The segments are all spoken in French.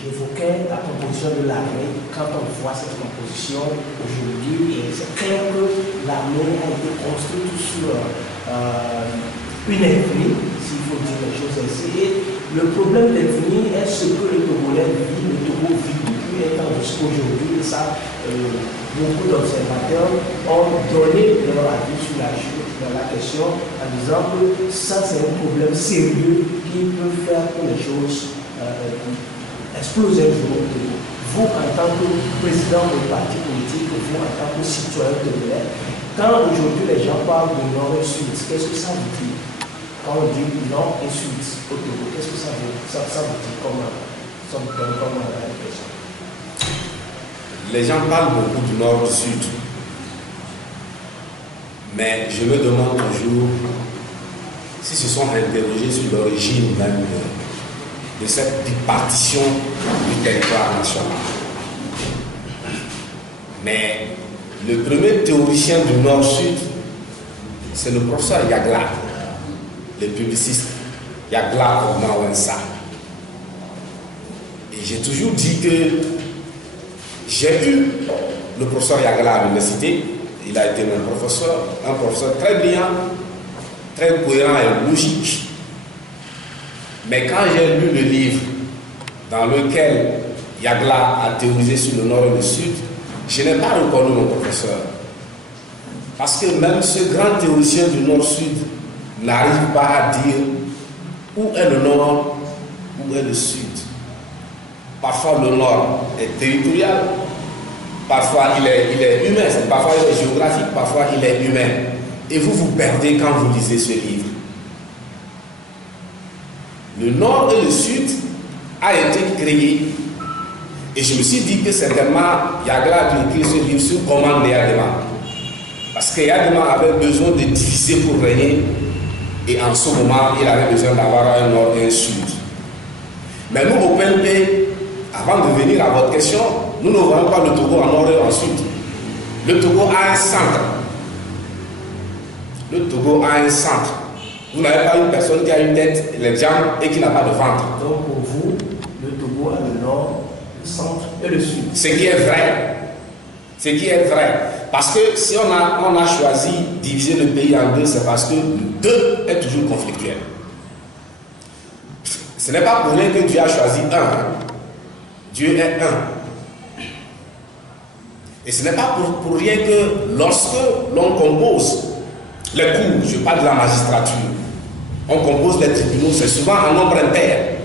J'évoquais la composition de l'armée. Quand on voit cette composition aujourd'hui, c'est clair que l'armée a été construite sur une ethnie, s'il faut dire les choses ainsi. Et le problème d'ethnie est ce que le Togolais vit, le Togo vit depuis un temps jusqu'à aujourd'hui. Et ça, beaucoup d'observateurs ont donné leur avis sur la question en disant que ça, c'est un problème sérieux qui peut faire que les choses exploser un jour. Vous, en tant que président du parti politique, vous, en tant que citoyen togolais, quand aujourd'hui les gens parlent de nord et sud, qu'est-ce que ça veut dire? Quand on dit nord et sud au Togo, qu'est-ce que ça veut dire? Ça veut dire comment? Ça vous donne comment l'impression? Les gens parlent beaucoup du nord et du sud. Mais je me demande toujours si se sont interrogés sur l'origine même de cette partition du territoire national. Mais le premier théoricien du Nord-Sud, c'est le professeur Yagla, le publiciste Yagla Omawensa. Et j'ai toujours dit que j'ai eu le professeur Yagla à l'université. Il a été un professeur très brillant, très cohérent et logique. Mais quand j'ai lu le livre dans lequel Yagla a théorisé sur le nord et le sud, je n'ai pas reconnu mon professeur. Parce que même ce grand théoricien du nord-sud n'arrive pas à dire où est le nord, où est le sud. Parfois le nord est territorial, parfois il est humain, parfois il est géographique, parfois il est humain. Et vous vous perdez quand vous lisez ce livre. Le nord et le sud a été créé. Et je me suis dit que certainement Yagla a écrit ce livre sur commande de Yadema. Parce que Yadema avait besoin de diviser pour régner. Et en ce moment, il avait besoin d'avoir un nord et un sud. Mais nous, au PNP, avant de venir à votre question, nous ne voyons pas le Togo en nord et en sud. Le Togo a un centre. Le Togo a un centre. Vous n'avez pas une personne qui a une tête, les jambes et qui n'a pas de ventre. Donc pour vous, le Togo a le nord, le centre et le sud. Ce qui est vrai. Ce qui est vrai. Parce que si on a choisi de diviser le pays en deux, c'est parce que deux est toujours conflictuel. Ce n'est pas pour rien que Dieu a choisi un. Dieu est un. Et ce n'est pas pour rien que lorsque l'on compose les cours, je parle de la magistrature, on compose les tribunaux, c'est souvent en nombre impair.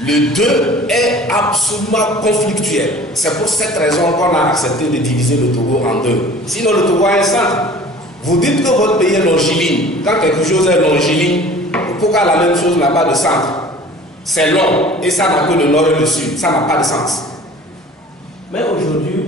Le 2 est absolument conflictuel. C'est pour cette raison qu'on a accepté de diviser le Togo en deux. Sinon, le Togo a un centre. Vous dites que votre pays est longiligne. Quand quelque chose est longiligne, pourquoi la même chose n'a pas de centre? C'est long et ça n'a que le nord et le sud. Ça n'a pas de sens. Mais aujourd'hui,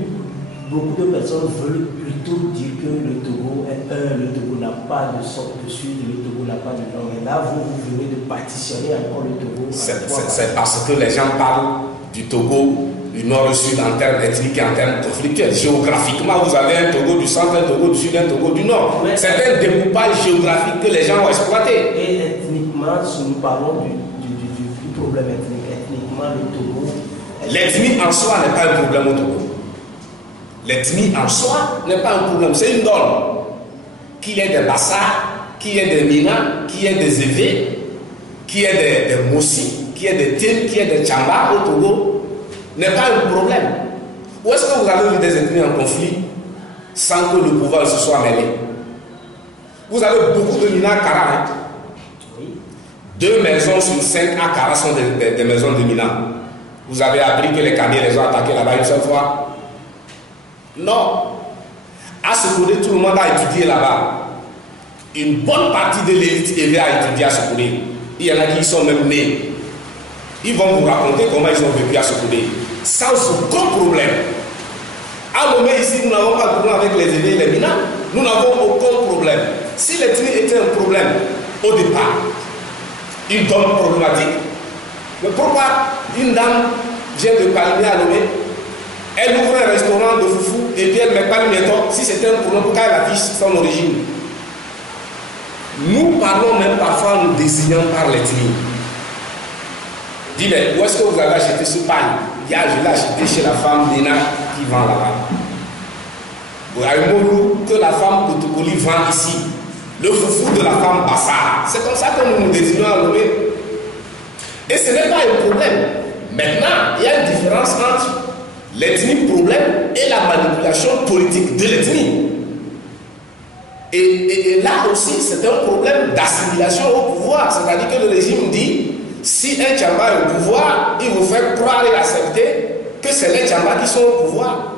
beaucoup de personnes veulent plutôt dire que le Togo est un, le Togo n'a pas de centre de sud, le Togo n'a pas de nord. Et là, vous venez de partitionner encore le Togo. C'est parce que les gens parlent du Togo, du nord et sud en termes ethniques et en termes conflictuels. Géographiquement, vous avez un Togo du centre, un Togo du sud, un Togo du nord. C'est un découpage géographique que les gens ont exploité. Et ethniquement, si nous parlons du problème ethnique, ethniquement, le Togo... L'ethnie en soi n'est pas un problème au Togo. L'ethnie en soi n'est pas un problème, c'est une donne. Qu'il y ait des Bassars, qu'il y ait des Mina, qu'il y ait des Évé, qu'il y ait des Mossi, qu'il y ait des Tim, qu'il y ait des Tchamba au Togo, n'est pas un problème. Où est-ce que vous avez vu des ethnies en conflit sans que le pouvoir se soit mêlé? Vous avez beaucoup de Mina à Kara. Hein? 2 maisons sur 5 à Kara sont des maisons de Mina. Vous avez appris que les Kandés les ont attaqués là-bas une seule fois? Non. À Sokodé, tout le monde a étudié là-bas. Une bonne partie de l'élite élevée a étudié à Sokodé. Il y en a qui y sont même nés. Ils vont vous raconter comment ils ont vécu à Sokodé. Sans aucun problème. À Lomé, ici, nous n'avons pas de problème avec les élevés et les minants. Nous n'avons aucun problème. Si l'ethnie était un problème au départ, une donne problématique, mais pourquoi une dame vient de Palimé à Lomé, elle ouvre un restaurant de foufou et puis elle ne met pas le méthode? Si c'était un problème, pourquoi elle affiche son origine? Nous parlons même parfois en nous désignant par l'ethnie. Dis, mais où est-ce que vous avez acheté ce pain? Je l'ai acheté chez la femme Nina qui vend là-bas. Que la femme Kotokoli vend ici. Le foufou de la femme Bassar. C'est comme ça que nous nous désignons à Lomé. Et ce n'est pas un problème. Maintenant, il y a une différence entre l'ethnie problème et la manipulation politique de l'ethnie. Et là aussi, c'est un problème d'assimilation au pouvoir. C'est-à-dire que le régime dit, si un Tchamba est au pouvoir, il vous fait croire et accepter que c'est les Tchamba qui sont au pouvoir.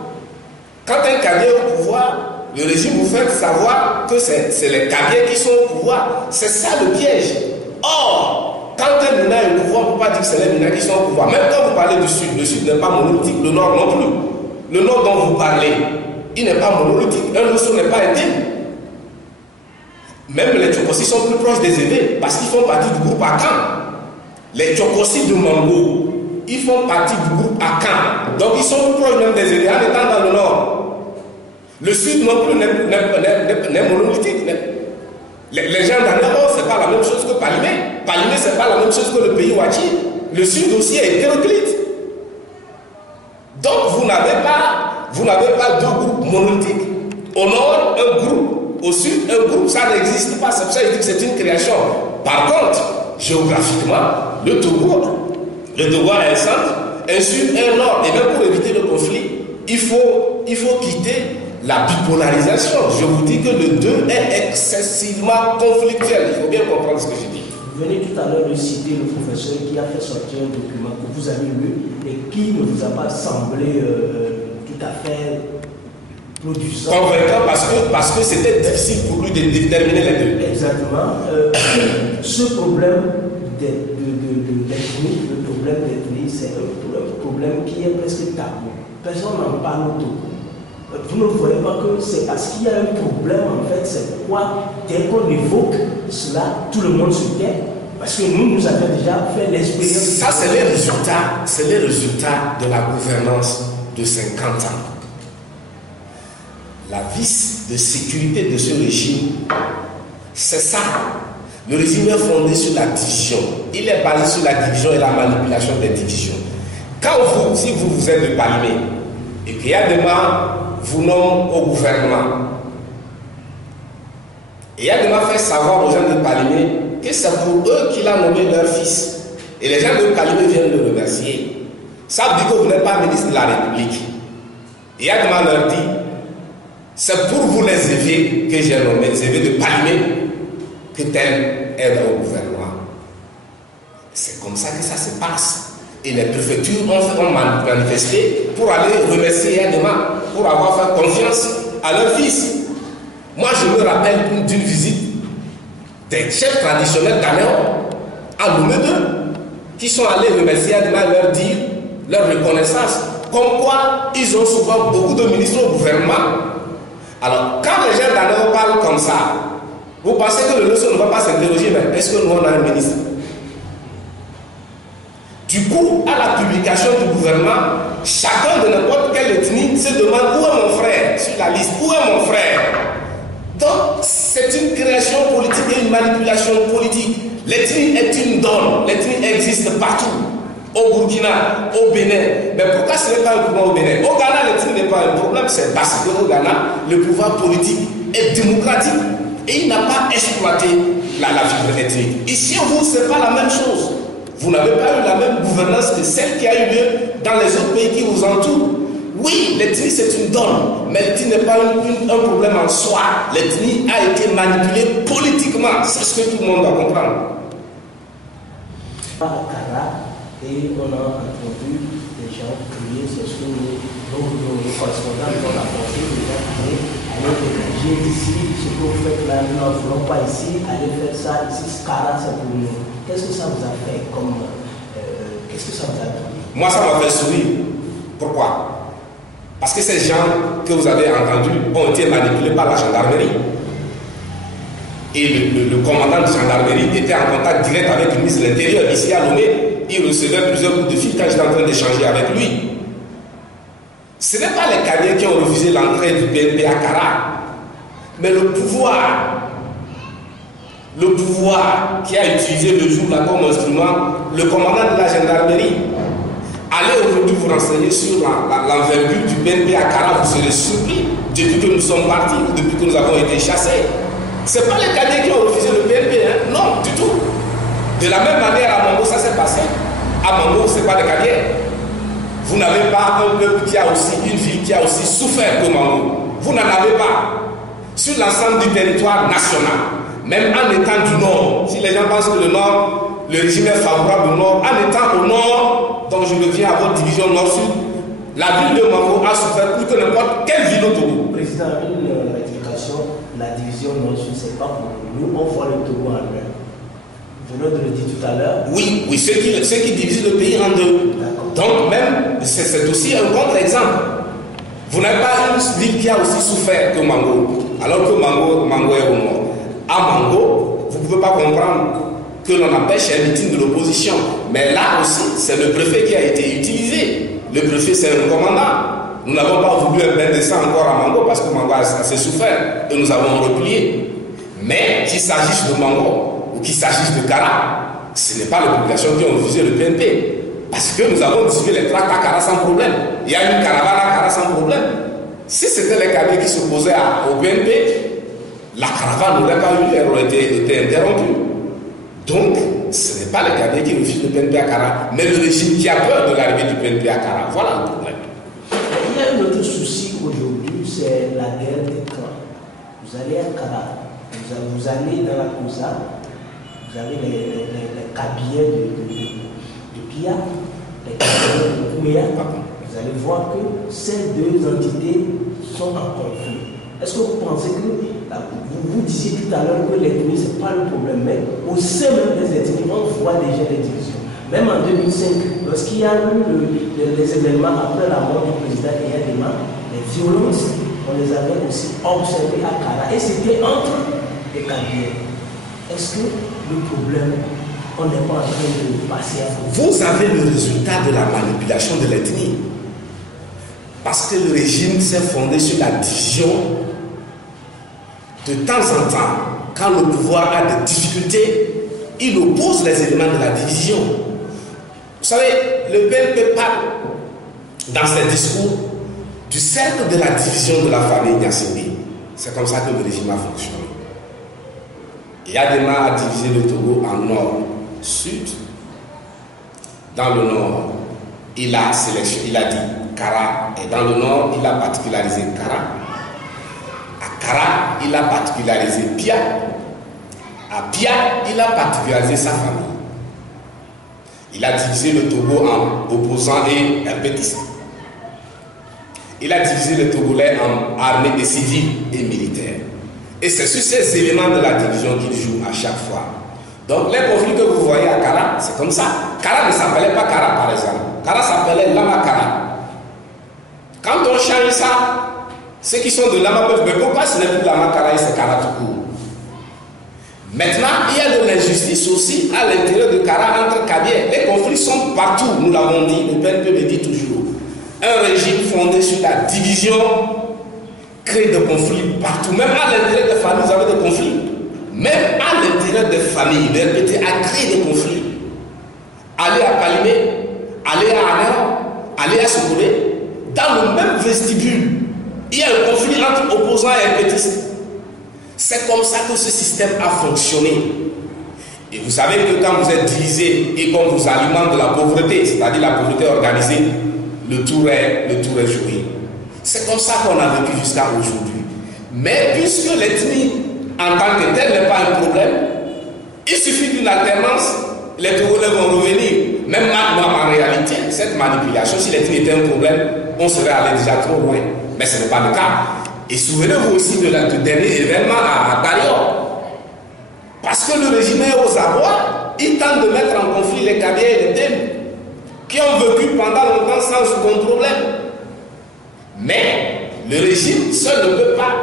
Quand un Kabye est au pouvoir, le régime vous fait savoir que c'est les Kabyes qui sont au pouvoir. C'est ça le piège. Or, quand un Mina est au pouvoir, on ne peut pas dire que c'est les Mina qui sont au pouvoir. Même quand vous parlez du Sud, le Sud n'est pas monolithique, le Nord non plus. Le Nord dont vous parlez, il n'est pas monolithique. Un Losso n'est pas éteint. Même les Tchokossis sont plus proches des Évés parce qu'ils font partie du groupe Akan. Les Tchokossis de Mango, ils font partie du groupe Akan. Donc ils sont plus proches même des Évés en étant dans le Nord. Le Sud non plus n'est monolithique. Les gens d'Anero, ce n'est pas la même chose que Palimé. Palimé, ce n'est pas la même chose que le pays Ouachi. Le Sud aussi est hétéroclite. Donc vous n'avez pas deux groupes monolithiques. Au Nord, un groupe. Au Sud, un groupe, ça n'existe pas. C'est pour ça que je dis que c'est une création. Par contre, géographiquement, le Togo a un centre, un Sud, un Nord. Et même pour éviter le conflit, il faut quitter la bipolarisation. Je vous dis que le 2 est excessivement conflictuel. Il faut bien comprendre ce que je dis. Vous venez tout à l'heure de citer le professeur qui a fait sortir un document que vous avez lu et qui ne vous a pas semblé tout à fait produisant. Convaincant parce que c'était difficile pour lui de déterminer les deux. Exactement. Ce problème d'ethnie, le problème d'ethnie, c'est un problème qui est presque tabou. Personne n'en parle au Togo. Vous ne voyez pas que c'est parce qu'il y a un problème, en fait, c'est pourquoi dès qu'on évoque cela, tout le monde se tait. Parce que nous avons déjà fait l'expérience. Ça, c'est les résultats de la gouvernance de 50 ans. La vice de sécurité de ce régime, c'est ça. Le régime est fondé sur la division. Il est basé sur la division et la manipulation des divisions. Si vous êtes de Palimé, et qu'il y a des gens vous nomme au gouvernement, et il y a des gens fait savoir aux gens de Palimé que c'est pour eux qu'il a nommé leur fils. Et les gens de Palimé viennent le remercier. Ça veut dire que vous n'êtes pas ministre de la République. Et il y a des gens leur dit, c'est pour vous les évêques que j'ai nommé, les évêques de Palimé, que tel est dans le gouvernement. C'est comme ça que ça se passe. Et les préfectures ont manifesté pour aller remercier Yadema, pour avoir fait confiance à leur fils. Moi, je me rappelle d'une visite des chefs traditionnels d'Anéon à Lomé 2 qui sont allés remercier Yadema et leur dire leur reconnaissance. Comme quoi, ils ont souvent beaucoup de ministres au gouvernement. Alors, quand les gens d'Anéon parlent comme ça, vous pensez que le leçon ne va pas s'interroger, mais est-ce que nous, on a un ministre? Du coup, à la publication du gouvernement, chacun de n'importe quelle ethnie se demande où est mon frère sur la liste, où est mon frère? Donc, c'est une création politique et une manipulation politique. L'ethnie est une donne, l'ethnie existe partout. Au Burkina, au Bénin. Mais pourquoi ce n'est pas un problème au Bénin? Au Ghana, l'ethnie n'est pas un problème, c'est parce qu'au Ghana, le pouvoir politique est démocratique et il n'a pas exploité la fibre ethnique. Ici, vous, ce n'est pas la même chose. Vous n'avez pas eu la même gouvernance que celle qui a eu lieu dans les autres pays qui vous entourent. Oui, l'ethnie c'est une donne, mais l'ethnie n'est pas un problème en soi. L'ethnie a été manipulée politiquement. C'est ce que tout le monde doit comprendre. À Kara, et on a entendu des gens crier, c'est ce que nos correspondants ont apporté, les gens crier, allez dégager ici, ce que vous faites là, nous n'en voulons pas ici, allez faire ça ici, Kara c'est pour nous. Qu'est-ce que ça vous a fait comme. Qu'est-ce que ça vous a donné? Moi, ça m'a fait sourire. Pourquoi? Parce que ces gens que vous avez entendus ont été manipulés par la gendarmerie. Et le commandant de gendarmerie était en contact direct avec le ministre de l'Intérieur. Ici à Lomé, il recevait plusieurs coups de fil quand j'étais en train d'échanger avec lui. Ce n'est pas les Kabyes qui ont refusé l'entrée du BNP à Kara, mais le pouvoir le pouvoir qui a utilisé le jour-là comme instrument le commandant de la gendarmerie. Allez aujourd'hui vous renseigner sur l'envergure du BNP à Kara, vous serez surpris depuis que nous sommes partis, depuis que nous avons été chassés. Ce n'est pas les cadets qui ont refusé le BNP, hein? Non, du tout. De la même manière, à Mango, ça s'est passé. À Mango, ce n'est pas des cadets. Vous n'avez pas un peuple qui a aussi, une ville qui a aussi souffert que Mango. Vous n'en avez pas. Sur l'ensemble du territoire national, même en étant du Nord, si les gens pensent que le Nord, le régime est favorable au Nord, en étant au Nord, donc je reviens à votre division Nord-Sud, la ville de Mango a souffert plus que n'importe quelle ville au Togo. Président, une rectification, la division Nord-Sud, c'est pas pour nous, on voit le Togo en deux. Vous venez de le dire tout à l'heure. Oui, oui, ceux qui divisent le pays en deux. Donc même, c'est aussi un contre-exemple. Vous n'avez pas une ville qui a aussi souffert que Mango, alors que Mango est au Nord. À Mango, vous ne pouvez pas comprendre que l'on empêche un meeting de l'opposition. Mais là aussi, c'est le préfet qui a été utilisé. Le préfet, c'est un commandant. Nous n'avons pas voulu un bain de sang encore à Mango parce que Mango a assez souffert et nous avons replié. Mais qu'il s'agisse de Mango ou qu'il s'agisse de Kara, ce n'est pas les populations qui ont refusé le PNP. Parce que nous avons distribué les tracts à Kara sans problème. Il y a une caravane à Kara sans problème. Si c'était les cadets qui s'opposaient au PNP, la caravane n'aurait pas eu, elle aurait été interrompue. Donc, ce n'est pas les cadets qui refusent le PNP à Kara, mais le régime qui a peur de l'arrivée du PNP à Kara. Voilà le problème. Il y a un autre souci aujourd'hui, c'est la guerre des clans. Vous allez à Kara, vous allez dans la Kouza, vous avez les cabinets de Pia, les cabinets de Kouméa. Vous allez voir que ces deux entités sont en conflit. Est-ce que vous pensez que, vous disiez tout à l'heure que l'ethnie, ce n'est pas le problème, mais au sein même des ethnies, on voit déjà des divisions. Même en 2005, lorsqu'il y a eu les événements après la mort du président Eyadema, les violences, on les avait aussi observées à Kara, et c'était entre les Kabyles. Est-ce que le problème, on n'est pas en train de passer à côté? Vous avez le résultat de la manipulation de l'ethnie. Parce que le régime s'est fondé sur la division. De temps en temps, quand le pouvoir a des difficultés, il oppose les éléments de la division. Vous savez, le PNP parle dans ses discours du cercle de la division de la famille Nyasséné. C'est comme ça que le régime a fonctionné. Eyadema a divisé le Togo en nord-sud. Dans le nord, il a dit Kara, et dans le nord, il a particularisé Kara. À Kara, il a particularisé Pia. À Pia, il a particularisé sa famille. Il a divisé le Togo en opposants et herpétistes. Il a divisé le Togolais en armée et civils et militaires. Et c'est sur ces éléments de la division qu'il joue à chaque fois. Donc les conflits que vous voyez à Kara, c'est comme ça. Kara ne s'appelait pas Kara par exemple. Kara s'appelait Lama Kara. Quand on change ça, ceux qui sont de Lama peuvent, mais pourquoi ce n'est plus Lama Kara et c'est Kara tout court? Maintenant, il y a de l'injustice aussi à l'intérieur de Kara entre Kabyles. Les conflits sont partout, nous l'avons dit, le PNP le dit toujours. Un régime fondé sur la division crée des conflits partout. Même à l'intérieur des familles, vous avez des conflits. Même à l'intérieur des familles, le RPT a créé des conflits. Allez à Palimé, allez à Anna, allez à Sokouré, dans le même vestibule, il y a un conflit entre opposants et RPTistes. C'est comme ça que ce système a fonctionné. Et vous savez que quand vous êtes divisé et qu'on vous alimente de la pauvreté, c'est-à-dire la pauvreté organisée, le tour est joué. C'est comme ça qu'on a vécu jusqu'à aujourd'hui. Mais puisque l'ethnie en tant que telle n'est pas un problème, il suffit d'une alternance, les Togolais vont revenir. Même maintenant, en réalité, cette manipulation, si l'ethnie était un problème, on serait allé déjà trop loin. Mais ce n'est pas le cas. Et souvenez-vous aussi du dernier événement à Darior. Parce que le régime est aux abois, il tente de mettre en conflit les Kabyles et les Tènes, qui ont vécu pendant longtemps sans aucun problème. Mais le régime seul ne peut pas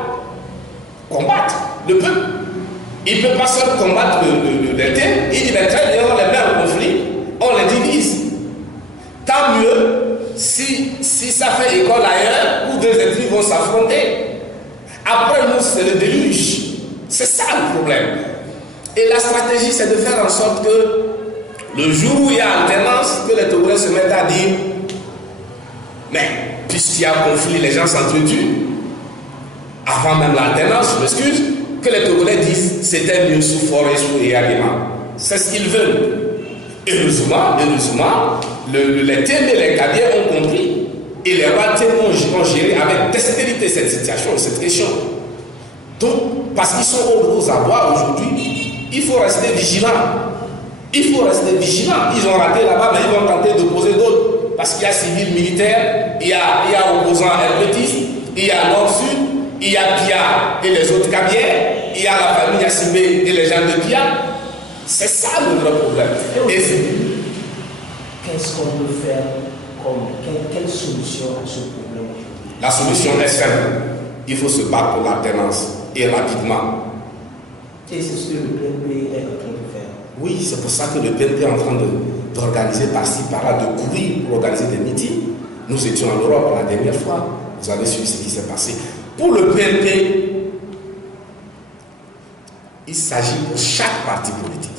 combattre le peuple. Il ne peut pas seul combattre les Tènes. Il dit, ben, très bien, on les met en conflit, on les divise. Tant mieux si ça fait école ailleurs où deux ethnies vont s'affronter. Après nous, c'est le déluge. C'est ça le problème. Et la stratégie, c'est de faire en sorte que le jour où il y a alternance, que les Togolais se mettent à dire, mais puisqu'il y a conflit, les gens s'entretuent, avant même l'alternance, je m'excuse, que les Togolais disent c'était mieux sous Forest et Yagima. C'est ce qu'ils veulent. Heureusement, les Témé et les Kabiens ont compris. Et les rois Témé ont géré avec dextérité cette situation, cette question. Donc, parce qu'ils sont aux abois aujourd'hui, il faut rester vigilant. Il faut rester vigilant. Ils ont raté là-bas, mais ils vont tenter d'opposer d'autres. Parce qu'il y a civils militaires, il y a opposants hermétistes, il y a Nord-Sud, il y a Pia et les autres Kabiens, il y a la famille Yassibé et les gens de Pia. C'est ça le vrai problème. Et qu'est-ce qu'on peut faire quelle solution à ce problème aujourd'hui? La solution est simple. Il faut se battre pour l'alternance et rapidement. Et c'est ce que le PNP est en train de faire. Oui, c'est pour ça que le PNP est en train d'organiser par-ci, par-là, de courir pour organiser des meetings. Nous étions en Europe la dernière fois. Vous avez suivi ce qui s'est passé. Pour le PNP, il s'agit pour chaque parti politique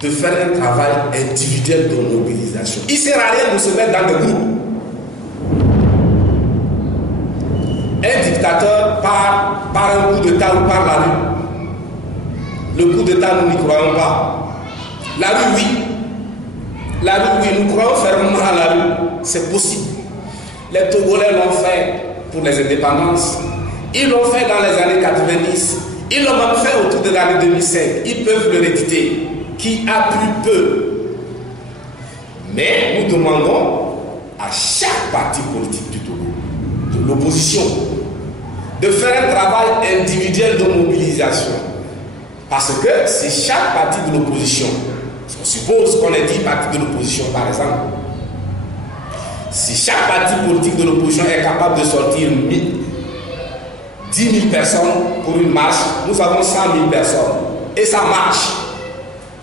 de faire un travail individuel de mobilisation. Il ne sert à rien de se mettre dans des groupes. Un dictateur par un coup d'État ou par la rue. Le coup d'État, nous n'y croyons pas. La rue, oui. La rue, oui, nous croyons fermement à la rue. C'est possible. Les Togolais l'ont fait pour les indépendances. Ils l'ont fait dans les années 90. Ils l'ont même fait autour de l'année 2005. Ils peuvent le réditer. Qui a pris peu. Mais nous demandons à chaque parti politique du Togo, de l'opposition, de faire un travail individuel de mobilisation. Parce que si chaque parti de l'opposition, on suppose qu'on ait 10 partis de l'opposition par exemple, si chaque parti politique de l'opposition est capable de sortir 10 000 personnes pour une marche, nous avons 100 000 personnes. Et ça marche.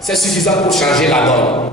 C'est suffisant pour changer la donne.